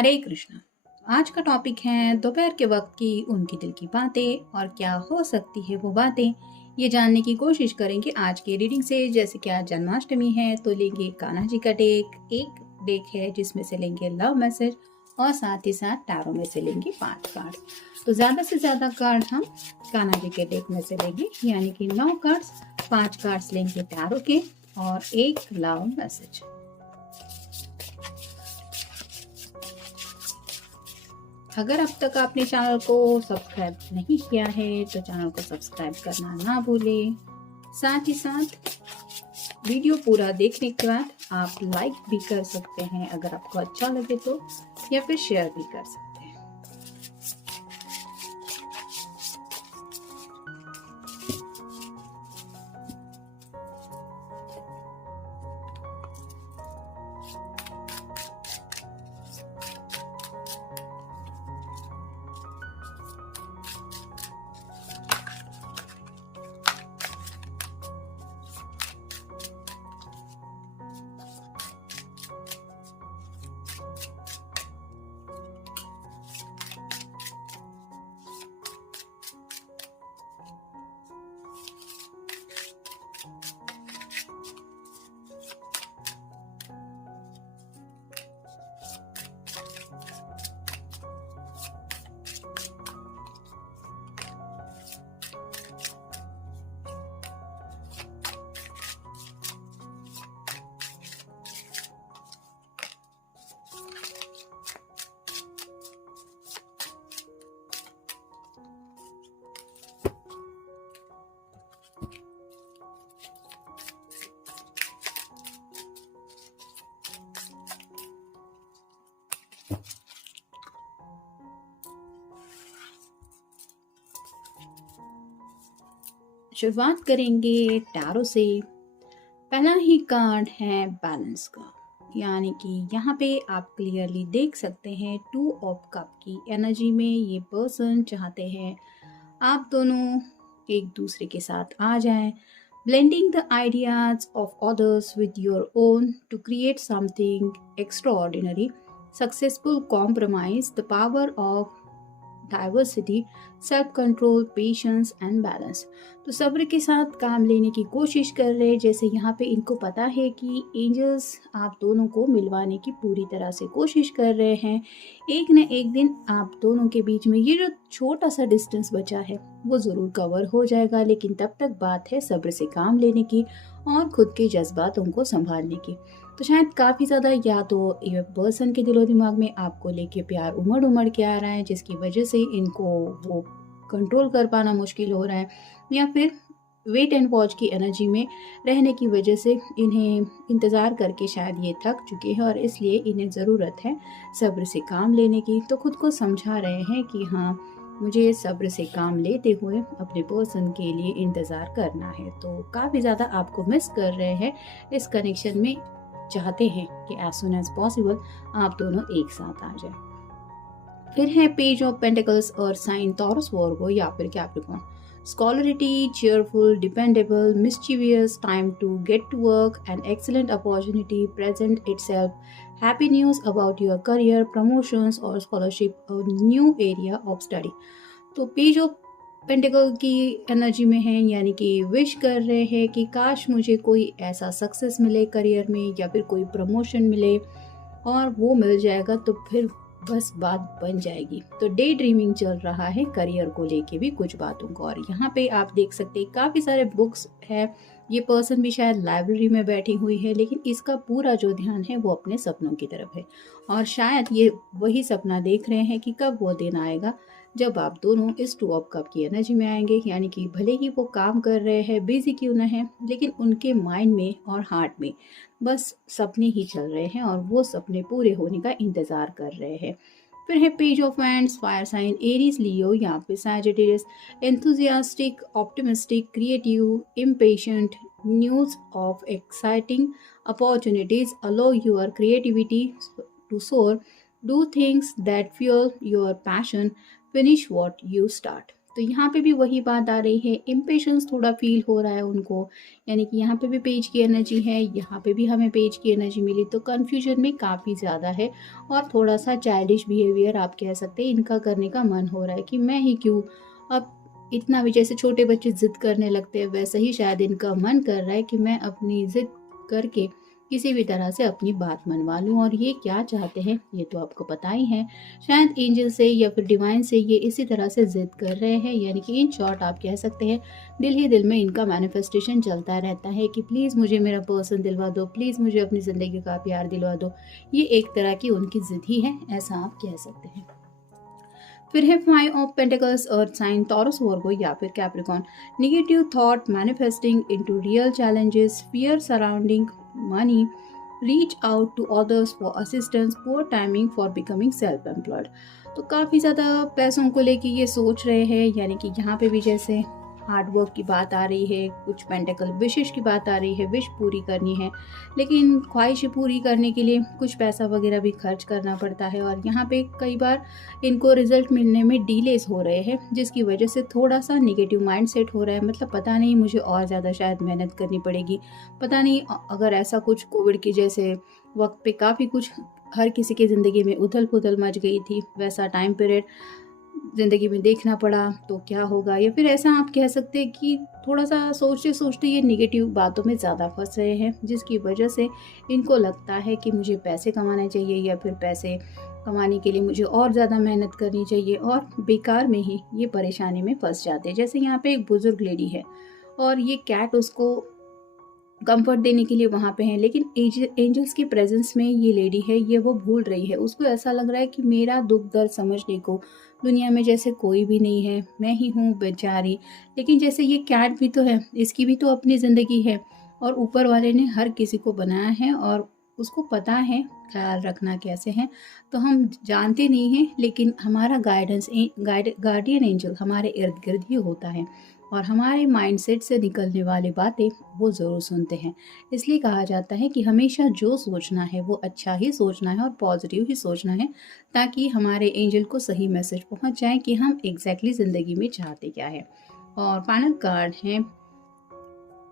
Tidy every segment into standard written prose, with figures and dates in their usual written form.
हरे कृष्णा। आज का टॉपिक है दोपहर के वक्त की उनकी दिल की बातें और क्या हो सकती है वो बातें। ये जानने की कोशिश करेंगे आज के रीडिंग से। जैसे कि आज जन्माष्टमी है तो लेंगे कान्हा जी का एक डेक है जिसमें से लेंगे लव मैसेज और साथ ही साथ टैरो में से लेंगे 5 कार्ड। तो ज़्यादा से ज़्यादा कार्ड हम कान्हा जी के डेक में से लेंगे, यानी कि 9 कार्ड्स। 5 कार्ड्स लेंगे टैरो के और एक लव मैसेज। अगर अब तक आपने चैनल को सब्सक्राइब नहीं किया है तो चैनल को सब्सक्राइब करना ना भूलें। साथ ही साथ वीडियो पूरा देखने के बाद आप लाइक भी कर सकते हैं अगर आपको अच्छा लगे तो, या फिर शेयर भी कर सकते हैं। शुरुआत करेंगे टैरो से। पहला ही कार्ड है बैलेंस का, यानी कि यहाँ पे आप क्लियरली देख सकते हैं 2 ऑफ कप की एनर्जी में ये पर्सन चाहते हैं आप दोनों एक दूसरे के साथ आ जाएं, blending the ideas of others with your own to create something extraordinary, successful compromise, the power of diversity, self control, patience and balance. तो सब्र के साथ काम लेने की कोशिश कर रहे हैं। जैसे यहाँ पे इनको पता है कि एंजल्स आप दोनों को मिलवाने की पूरी तरह से कोशिश कर रहे हैं। एक न एक दिन आप दोनों के बीच में ये जो छोटा सा डिस्टेंस बचा है वो ज़रूर कवर हो जाएगा, लेकिन तब तक बात है सब्र से काम लेने की और खुद के जज्बातों को संभालने की। तो शायद काफ़ी ज़्यादा या तो ये पर्सन के दिलो दिमाग में आपको लेके प्यार उमड़ उमड़ के आ रहा है, जिसकी वजह से इनको वो कंट्रोल कर पाना मुश्किल हो रहा है, या फिर वेट एंड वॉच की एनर्जी में रहने की वजह से इन्हें इंतज़ार करके शायद ये थक चुके हैं और इसलिए इन्हें ज़रूरत है सब्र से काम लेने की। तो खुद को समझा रहे हैं कि हाँ, मुझे सब्र से काम लेते हुए अपने पर्सन के लिए इंतज़ार करना है। तो काफ़ी ज़्यादा आपको मिस कर रहे हैं इस कनेक्शन में, चाहते हैं कि एज सुन एज पॉसिबल आप दोनों एक साथ आ जाए। फिर है पेज ऑफ पेंटिकल्स और साइन टॉरस वर्गो या फिर Capricorn. Scholarity, cheerful, dependable, mischievous, time to get to work, an excellent opportunity present itself, happy news about your career, promotions or scholarship, a new area of study। तो page of pentacle की energy में है, यानी कि wish कर रहे हैं कि काश मुझे कोई ऐसा सक्सेस मिले करियर में या फिर कोई प्रमोशन मिले, और वो मिल जाएगा तो फिर बस बात बन जाएगी। तो डे ड्रीमिंग चल रहा है करियर को लेके भी कुछ बातों को। और यहाँ पे आप देख सकते हैं काफ़ी सारे बुक्स है। ये पर्सन भी शायद लाइब्रेरी में बैठी हुई है, लेकिन इसका पूरा जो ध्यान है वो अपने सपनों की तरफ है। और शायद ये वही सपना देख रहे हैं कि कब वो दिन आएगा जब आप दोनों इस 2 ऑफ कप की एनर्जी में आएंगे। यानी कि भले ही वो काम कर रहे हैं, बिजी क्यों ना है, लेकिन उनके माइंड में और हार्ट में बस सपने ही चल रहे हैं और वो सपने पूरे होने का इंतज़ार कर रहे हैं। फिर है page of wands, fire sign Aries Leo, यहाँ पे Sagittarius, enthusiastic, optimistic, creative, impatient, news of exciting opportunities, allow your creativity to soar, do things that fuel your passion, finish what you start. तो यहाँ पे भी वही बात आ रही है, इम्पेशंस थोड़ा फील हो रहा है उनको, यानी कि यहाँ पे भी पेज की एनर्जी है, यहाँ पे भी हमें पेज की एनर्जी मिली, तो कन्फ्यूजन में काफ़ी ज़्यादा है और थोड़ा सा चाइल्डिश बिहेवियर आप कह सकते हैं इनका करने का मन हो रहा है कि मैं ही क्यों। अब इतना भी जैसे छोटे बच्चे ज़िद करने लगते हैं वैसा ही शायद इनका मन कर रहा है कि मैं अपनी ज़िद करके किसी भी तरह से अपनी बात मनवा लूँ। और ये क्या चाहते हैं ये तो आपको पता ही है, शायद एंजल से या फिर डिवाइन से ये इसी तरह से ज़िद कर रहे हैं, यानी कि इन शॉर्ट आप कह सकते हैं दिल ही दिल में इनका मैनिफेस्टेशन चलता रहता है कि प्लीज़ मुझे मेरा पर्सन दिलवा दो, प्लीज़ मुझे अपनी ज़िंदगी का प्यार दिलवा दो। ये एक तरह की उनकी ज़िद ही है, ऐसा आप कह सकते हैं। फिर है 5 of pentacles, earth sign, Taurus, Virgo या फिर Capricorn. Negative thought manifesting into real challenges, fear surrounding money, reach out to others for assistance, poor timing for becoming self employed. तो काफ़ी ज़्यादा पैसों को लेके ये सोच रहे हैं, यानी कि यहाँ पे भी जैसे हार्डवर्क की बात आ रही है, कुछ पेंटिकल विशेष की बात आ रही है, विश पूरी करनी है, लेकिन ख्वाहिशें पूरी करने के लिए कुछ पैसा वगैरह भी खर्च करना पड़ता है और यहाँ पे कई बार इनको रिजल्ट मिलने में डिलेस हो रहे हैं, जिसकी वजह से थोड़ा सा नेगेटिव माइंड सेट हो रहा है। मतलब पता नहीं मुझे और ज़्यादा शायद मेहनत करनी पड़ेगी, पता नहीं अगर ऐसा कुछ कोविड के जैसे वक्त पे काफ़ी कुछ हर किसी की ज़िंदगी में उथल पुथल मच गई थी, वैसा टाइम पीरियड ज़िंदगी में देखना पड़ा तो क्या होगा। या फिर ऐसा आप कह सकते हैं कि थोड़ा सा सोचते सोचते ये नेगेटिव बातों में ज़्यादा फंस रहे हैं, जिसकी वजह से इनको लगता है कि मुझे पैसे कमाने चाहिए या फिर पैसे कमाने के लिए मुझे और ज़्यादा मेहनत करनी चाहिए, और बेकार में ही ये परेशानी में फंस जाते हैं। जैसे यहाँ पे एक बुज़ुर्ग लेडी है और ये कैट उसको कंफर्ट देने के लिए वहाँ पे हैं, लेकिन एंजल्स की प्रेजेंस में ये लेडी है, ये वो भूल रही है। उसको ऐसा लग रहा है कि मेरा दुख दर्द समझने को दुनिया में जैसे कोई भी नहीं है, मैं ही हूँ बेचारी। लेकिन जैसे ये कैट भी तो है, इसकी भी तो अपनी ज़िंदगी है और ऊपर वाले ने हर किसी को बनाया है और उसको पता है ख्याल रखना कैसे है। तो हम जानते नहीं हैं, लेकिन हमारा गार्डियन एंजल हमारे इर्द गिर्द ही होता है और हमारे माइंडसेट से निकलने वाली बातें वो ज़रूर सुनते हैं। इसलिए कहा जाता है कि हमेशा जो सोचना है वो अच्छा ही सोचना है और पॉजिटिव ही सोचना है, ताकि हमारे एंजल को सही मैसेज पहुंच जाए कि हम एग्जैक्टली ज़िंदगी में चाहते क्या है। और फाइनल कार्ड है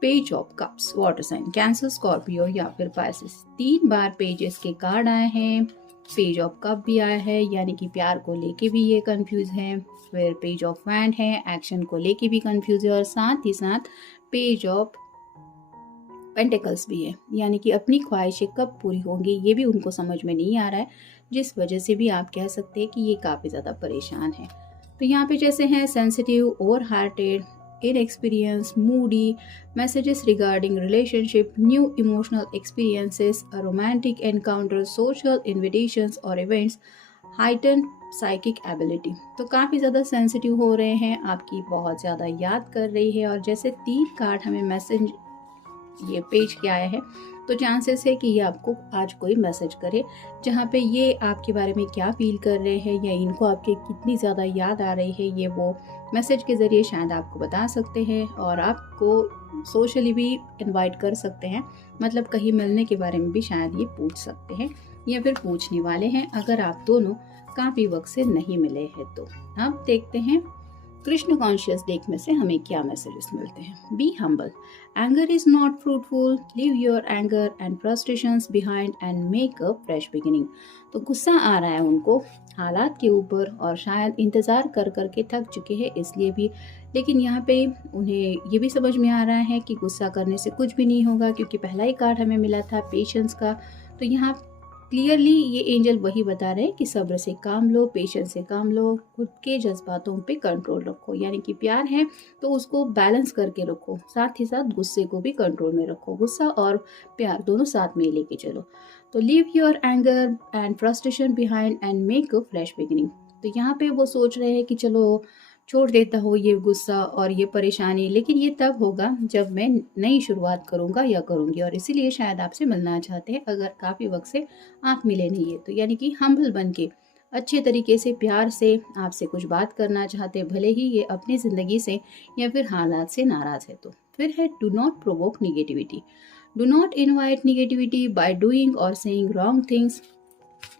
page of cups, water sign, Cancer, Scorpio या फिर पाइसेस। 3 बार पेजेस के कार्ड आए हैं, पेज ऑफ कप भी आया है, यानी कि प्यार को लेके भी ये कंफ्यूज है। फिर पेज ऑफ वैंड है, एक्शन को लेके भी कंफ्यूज है, और साथ ही साथ पेज ऑफ पेंटिकल्स भी है, यानी कि अपनी ख्वाहिशें कब पूरी होंगी ये भी उनको समझ में नहीं आ रहा है, जिस वजह से भी आप कह सकते हैं कि ये काफ़ी ज़्यादा परेशान है। तो यहाँ पे जैसे हैं sensitive, over hearted, inexperienced, moody, messages regarding relationship, new emotional experiences, a romantic encounter, social invitations or events, heightened psychic ability। तो काफ़ी ज़्यादा सेंसिटिव हो रहे हैं, आपकी बहुत ज़्यादा याद कर रही है, और जैसे 3 कार्ड हमें मैसेज ये पेज किया आया है, तो चांसेस है कि ये आपको आज कोई मैसेज करे, जहाँ पे ये आपके बारे में क्या फील कर रहे हैं या इनको आपके कितनी ज़्यादा याद आ रही है, ये वो मैसेज के ज़रिए शायद आपको बता सकते हैं, और आपको सोशली भी इनवाइट कर सकते हैं। मतलब कहीं मिलने के बारे में भी शायद ये पूछ सकते हैं या फिर पूछने वाले हैं, अगर आप दोनों काफ़ी वक्त से नहीं मिले हैं तो। अब देखते हैं कृष्ण कॉन्शियस डेक में से हमें क्या मैसेजेस मिलते हैं। Be humble, anger is not fruitful, leave your anger and frustrations behind and make a fresh beginning. तो गुस्सा आ रहा है उनको हालात के ऊपर, और शायद इंतज़ार कर कर के थक चुके हैं इसलिए भी, लेकिन यहाँ पे उन्हें ये भी समझ में आ रहा है कि गुस्सा करने से कुछ भी नहीं होगा, क्योंकि पहला ही कार्ड हमें मिला था पेशेंस का। तो यहाँ क्लियरली ये एंजल वही बता रहे हैं कि सब्र से काम लो, पेशेंस से काम लो, खुद के जज्बातों पे कंट्रोल रखो, यानी कि प्यार है तो उसको बैलेंस करके रखो, साथ ही साथ गुस्से को भी कंट्रोल में रखो, गुस्सा और प्यार दोनों साथ में लेके चलो। तो leave your anger and frustration behind and make a fresh beginning. तो यहाँ पे वो सोच रहे हैं कि चलो छोड़ देता हो ये गुस्सा और ये परेशानी, लेकिन ये तब होगा जब मैं नई शुरुआत करूँगा या करूँगी, और इसीलिए शायद आपसे मिलना चाहते हैं, अगर काफ़ी वक्त से आप मिले नहीं है तो। यानी कि हम्बल बन के अच्छे तरीके से प्यार से आपसे कुछ बात करना चाहते, भले ही ये अपनी ज़िंदगी से या फिर हालात से नाराज़ है तो। फिर है do not provoke negativity, do not invite negativity by doing और सेइंग रॉन्ग थिंग्स।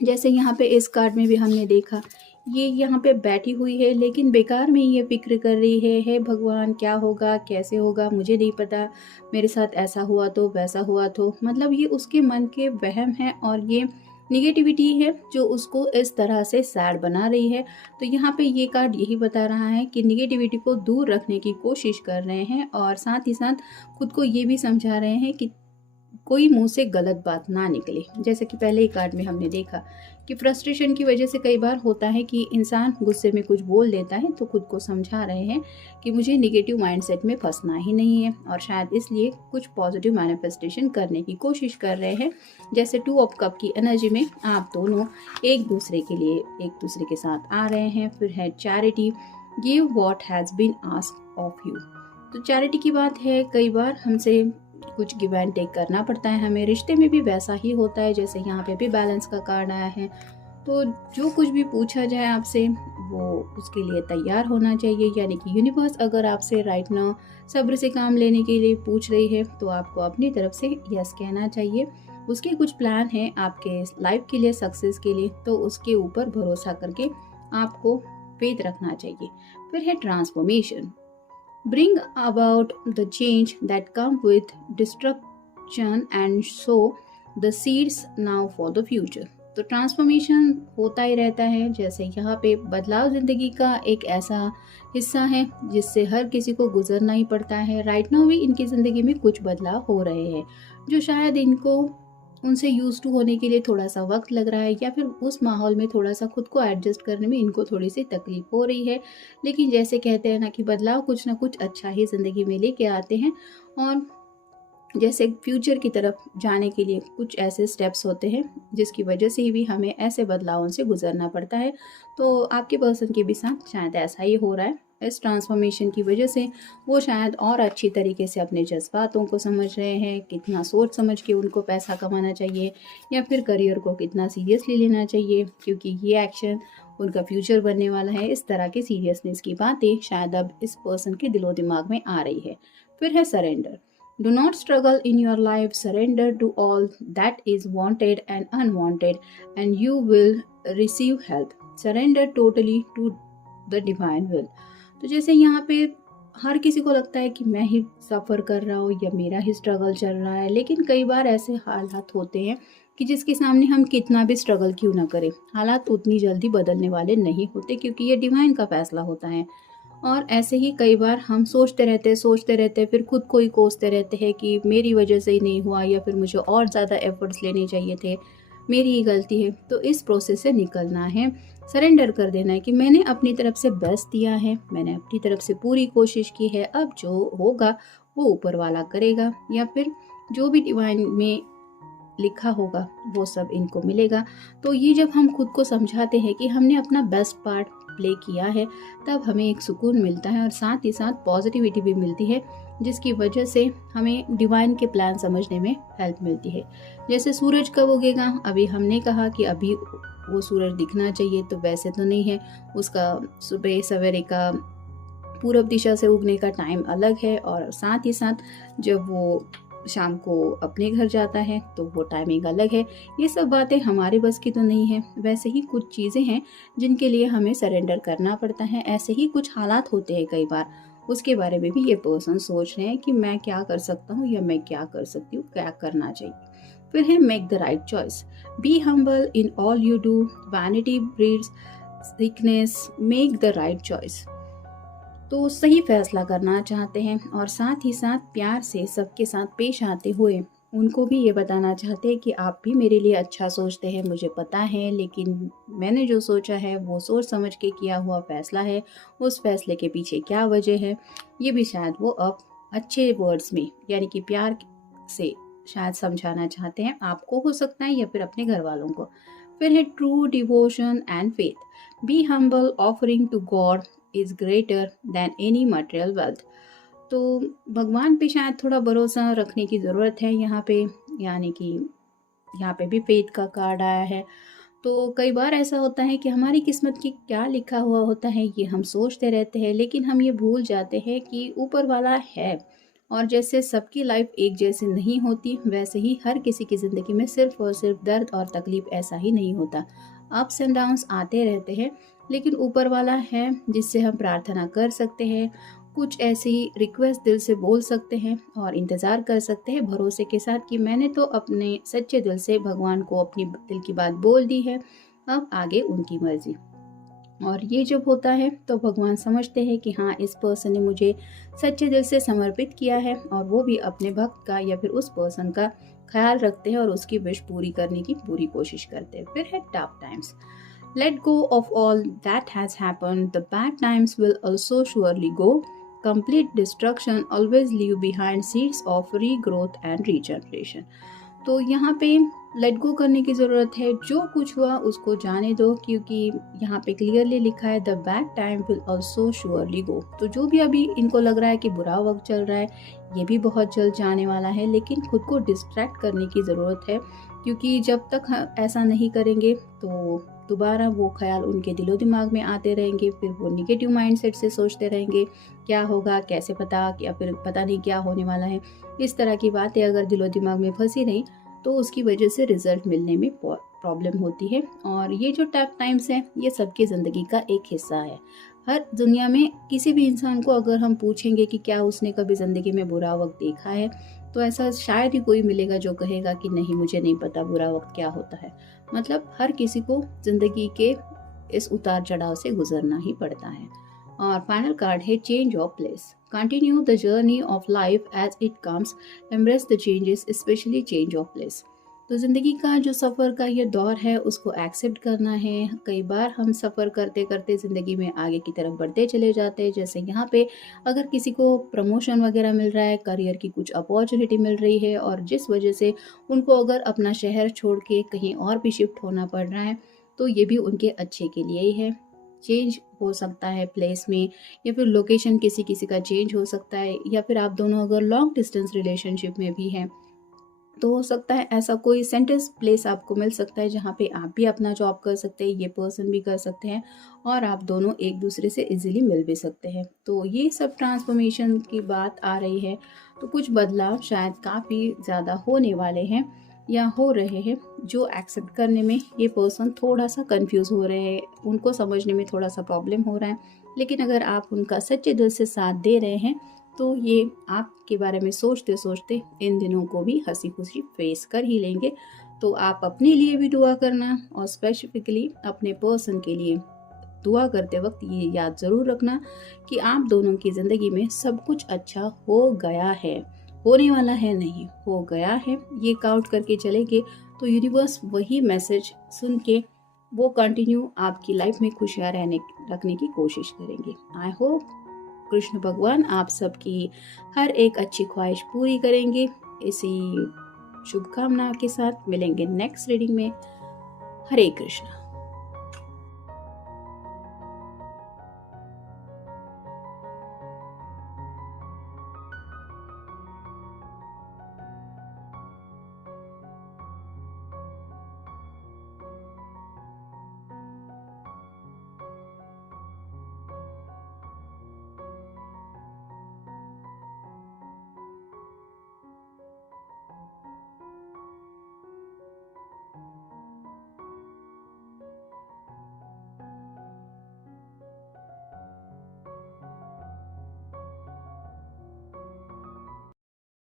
जैसे यहाँ पे इस कार्ड में भी हमने देखा, ये यहाँ पे बैठी हुई है लेकिन बेकार में ये फ़िक्र कर रही है, हे भगवान क्या होगा, कैसे होगा मुझे नहीं पता, मेरे साथ ऐसा हुआ तो, वैसा हुआ तो। मतलब ये उसके मन के वहम हैं और ये नेगेटिविटी है जो उसको इस तरह से सैड बना रही है। तो यहाँ पे ये कार्ड यही बता रहा है कि नेगेटिविटी को दूर रखने की कोशिश कर रहे हैं और साथ ही साथ खुद को ये भी समझा रहे हैं कि कोई मुंह से गलत बात ना निकले। जैसे कि पहले ही कार्ड में हमने देखा कि फ्रस्ट्रेशन की वजह से कई बार होता है कि इंसान गुस्से में कुछ बोल देता है, तो खुद को समझा रहे हैं कि मुझे नेगेटिव माइंडसेट में फंसना ही नहीं है और शायद इसलिए कुछ पॉजिटिव मैनिफेस्टेशन करने की कोशिश कर रहे हैं। जैसे 2 ऑफ कप की एनर्जी में आप दोनों एक दूसरे के लिए एक दूसरे के साथ आ रहे हैं। फिर है charity, give what has been asked of you. तो चैरिटी की बात है, कई बार हमसे कुछ गिव एंड टेक करना पड़ता है हमें, रिश्ते में भी वैसा ही होता है। जैसे यहाँ पे भी बैलेंस का कार्ड आया है, तो जो कुछ भी पूछा जाए आपसे वो उसके लिए तैयार होना चाहिए। यानी कि यूनिवर्स अगर आपसे राइट नाउ सब्र से काम लेने के लिए पूछ रही है तो आपको अपनी तरफ से यस कहना चाहिए। उसके कुछ प्लान हैं आपके लाइफ के लिए, सक्सेस के लिए, तो उसके ऊपर भरोसा करके आपको फेथ रखना चाहिए। फिर है transformation, bring about the change that come with destruction and sow the seeds now for the future। तो ट्रांसफॉर्मेशन होता ही रहता है। जैसे यहाँ पे बदलाव ज़िंदगी का एक ऐसा हिस्सा है जिससे हर किसी को गुजरना ही पड़ता है। राइट नाउ भी इनकी ज़िंदगी में कुछ बदलाव हो रहे हैं जो शायद इनको उनसे यूज़ टू होने के लिए थोड़ा सा वक्त लग रहा है, या फिर उस माहौल में थोड़ा सा खुद को एडजस्ट करने में इनको थोड़ी सी तकलीफ हो रही है। लेकिन जैसे कहते हैं ना कि बदलाव कुछ ना कुछ अच्छा ही ज़िंदगी में लेके आते हैं और जैसे फ्यूचर की तरफ जाने के लिए कुछ ऐसे स्टेप्स होते हैं जिसकी वजह से ही भी हमें ऐसे बदलावों से गुजरना पड़ता है। तो आपके पर्सन के भी साथ शायद ऐसा ही हो रहा है। इस ट्रांसफॉर्मेशन की वजह से वो शायद और अच्छी तरीके से अपने जज्बातों को समझ रहे हैं, कितना सोच समझ के उनको पैसा कमाना चाहिए या फिर करियर को कितना सीरियसली लेना चाहिए, क्योंकि ये एक्शन उनका फ्यूचर बनने वाला है। इस तरह के सीरियसनेस की बातें शायद अब इस पर्सन के दिलो दिमाग में आ रही है। फिर है surrender, do not struggle in your life, surrender to all that is wanted and unwanted and you will receive help, surrender totally to the divine will। तो जैसे यहाँ पे हर किसी को लगता है कि मैं ही सफ़र कर रहा हूँ या मेरा ही स्ट्रगल चल रहा है, लेकिन कई बार ऐसे हालात होते हैं कि जिसके सामने हम कितना भी स्ट्रगल क्यों ना करें, हालात उतनी जल्दी बदलने वाले नहीं होते, क्योंकि ये डिवाइन का फैसला होता है। और ऐसे ही कई बार हम सोचते रहते फिर खुद को ही कोसते रहते हैं कि मेरी वजह से ही नहीं हुआ या फिर मुझे और ज़्यादा एफर्ट्स लेने चाहिए थे, मेरी ही गलती है। तो इस प्रोसेस से निकलना है, सरेंडर कर देना है कि मैंने अपनी तरफ से बेस्ट दिया है, मैंने अपनी तरफ से पूरी कोशिश की है, अब जो होगा वो ऊपर वाला करेगा या फिर जो भी डिवाइन में लिखा होगा वो सब इनको मिलेगा। तो ये जब हम खुद को समझाते हैं कि हमने अपना बेस्ट पार्ट प्ले किया है, तब हमें एक सुकून मिलता है और साथ ही साथ पॉजिटिविटी भी मिलती है, जिसकी वजह से हमें डिवाइन के प्लान समझने में हेल्प मिलती है। जैसे सूरज कब उगेगा, अभी हमने कहा कि अभी वो सूरज दिखना चाहिए, तो वैसे तो नहीं है, उसका सुबह सवेरे का पूरब दिशा से उगने का टाइम अलग है और साथ ही साथ जब वो शाम को अपने घर जाता है तो वो टाइमिंग अलग है। ये सब बातें हमारे बस की तो नहीं है। वैसे ही कुछ चीज़ें हैं जिनके लिए हमें सरेंडर करना पड़ता है। ऐसे ही कुछ हालात होते हैं कई बार, उसके बारे में भी ये पर्सन सोच रहे हैं कि मैं क्या कर सकता हूँ या मैं क्या कर सकती हूँ, क्या करना चाहिए। फिर है make the right choice, be humble in all you do, vanity breeds sickness, make the right choice. तो सही फैसला करना चाहते हैं और साथ ही साथ प्यार से सबके साथ पेश आते हुए उनको भी ये बताना चाहते हैं कि आप भी मेरे लिए अच्छा सोचते हैं, मुझे पता है, लेकिन मैंने जो सोचा है वो सोच समझ के किया हुआ फैसला है, उस फैसले के पीछे क्या वजह है ये भी शायद वो अब अच्छे वर्ड्स में यानी कि प्यार से शायद समझाना चाहते हैं, आपको हो सकता है या फिर अपने घर वालों को। फिर है true devotion and faith, be humble, offering to God is greater than any material wealth. तो भगवान पे शायद थोड़ा भरोसा रखने की ज़रूरत है यहाँ पे, यानी कि यहाँ पे भी फेथ का कार्ड आया है। तो कई बार ऐसा होता है कि हमारी किस्मत की क्या लिखा हुआ होता है ये हम सोचते रहते हैं, लेकिन हम ये भूल जाते हैं कि ऊपर वाला है। और जैसे सबकी लाइफ एक जैसी नहीं होती, वैसे ही हर किसी की ज़िंदगी में सिर्फ और सिर्फ दर्द और तकलीफ ऐसा ही नहीं होता, अप्स एंड डाउन्स आते रहते हैं। लेकिन ऊपर वाला है जिससे हम प्रार्थना कर सकते हैं, कुछ ऐसी रिक्वेस्ट दिल से बोल सकते हैं और इंतज़ार कर सकते हैं भरोसे के साथ कि मैंने तो अपने सच्चे दिल से भगवान को अपनी दिल की बात बोल दी है, अब आगे उनकी मर्ज़ी। और ये जब होता है तो भगवान समझते हैं कि हाँ, इस पर्सन ने मुझे सच्चे दिल से समर्पित किया है और वो भी अपने भक्त का या फिर उस पर्सन का ख्याल रखते हैं और उसकी विश पूरी करने की पूरी कोशिश करते हैं। फिर है tough times. Let go of all that has happened, the bad times will also surely go, complete destruction always leave behind seeds of regrowth and regeneration. तो यहाँ पे लेट गो करने की ज़रूरत है, जो कुछ हुआ उसको जाने दो, क्योंकि यहाँ पे क्लियरली लिखा है the bad time will also surely गो। तो जो भी अभी इनको लग रहा है कि बुरा वक्त चल रहा है, ये भी बहुत जल्द जाने वाला है, लेकिन खुद को डिस्ट्रैक्ट करने की ज़रूरत है, क्योंकि जब तक ऐसा नहीं करेंगे तो दोबारा वो ख्याल उनके दिलो दिमाग में आते रहेंगे, फिर वो निगेटिव माइंडसेट से सोचते रहेंगे क्या होगा, कैसे पता, या फिर पता नहीं क्या होने वाला है। इस तरह की बातें अगर दिलो दिमाग में फंसी रही तो उसकी वजह से रिजल्ट मिलने में प्रॉब्लम होती है। और ये जो टफ टाइम्स हैं, ये सबकी ज़िंदगी का एक हिस्सा है। हर दुनिया में किसी भी इंसान को अगर हम पूछेंगे कि क्या उसने कभी ज़िंदगी में बुरा वक्त देखा है, तो ऐसा शायद ही कोई मिलेगा जो कहेगा कि नहीं, मुझे नहीं पता बुरा वक्त क्या होता है। मतलब हर किसी को ज़िंदगी के इस उतार चढ़ाव से गुजरना ही पड़ता है। और फाइनल कार्ड है change of place. Continue the journey of life as it comes, embrace the changes, especially change of place. तो ज़िंदगी का जो सफ़र का ये दौर है उसको एक्सेप्ट करना है। कई बार हम सफ़र करते करते ज़िंदगी में आगे की तरफ बढ़ते चले जाते हैं। जैसे यहाँ पे अगर किसी को प्रमोशन वगैरह मिल रहा है, करियर की कुछ अपॉर्चुनिटी मिल रही है और जिस वजह से उनको अगर अपना शहर छोड़ के कहीं और भी शिफ्ट होना पड़ रहा है, तो ये भी उनके अच्छे के लिए ही है। चेंज हो सकता है प्लेस में, या फिर लोकेशन किसी किसी का चेंज हो सकता है, या फिर आप दोनों अगर लॉन्ग डिस्टेंस रिलेशनशिप में भी हैं तो हो सकता है ऐसा कोई सेंट्रल प्लेस आपको मिल सकता है जहाँ पे आप भी अपना जॉब कर सकते हैं, ये पर्सन भी कर सकते हैं और आप दोनों एक दूसरे से इजीली मिल भी सकते हैं। तो ये सब ट्रांसफॉर्मेशन की बात आ रही है, तो कुछ बदलाव शायद काफ़ी ज़्यादा होने वाले हैं या हो रहे हैं, जो एक्सेप्ट करने में ये पर्सन थोड़ा सा कंफ्यूज हो रहे हैं, उनको समझने में थोड़ा सा प्रॉब्लम हो रहा है। लेकिन अगर आप उनका सच्चे दिल से साथ दे रहे हैं तो ये आपके बारे में सोचते सोचते इन दिनों को भी हंसी खुशी फेस कर ही लेंगे। तो आप अपने लिए भी दुआ करना और स्पेसिफिकली अपने पर्सन के लिए दुआ करते वक्त ये याद ज़रूर रखना कि आप दोनों की ज़िंदगी में सब कुछ अच्छा हो गया है, होने वाला है नहीं, हो गया है। ये काउंट करके चलेंगे तो यूनिवर्स वही मैसेज सुन के वो कंटिन्यू आपकी लाइफ में खुशियाँ रखने की कोशिश करेंगे। आई होप कृष्ण भगवान आप सबकी हर एक अच्छी ख्वाहिश पूरी करेंगे। इसी शुभकामना के साथ मिलेंगे नेक्स्ट रीडिंग में। हरे कृष्णा।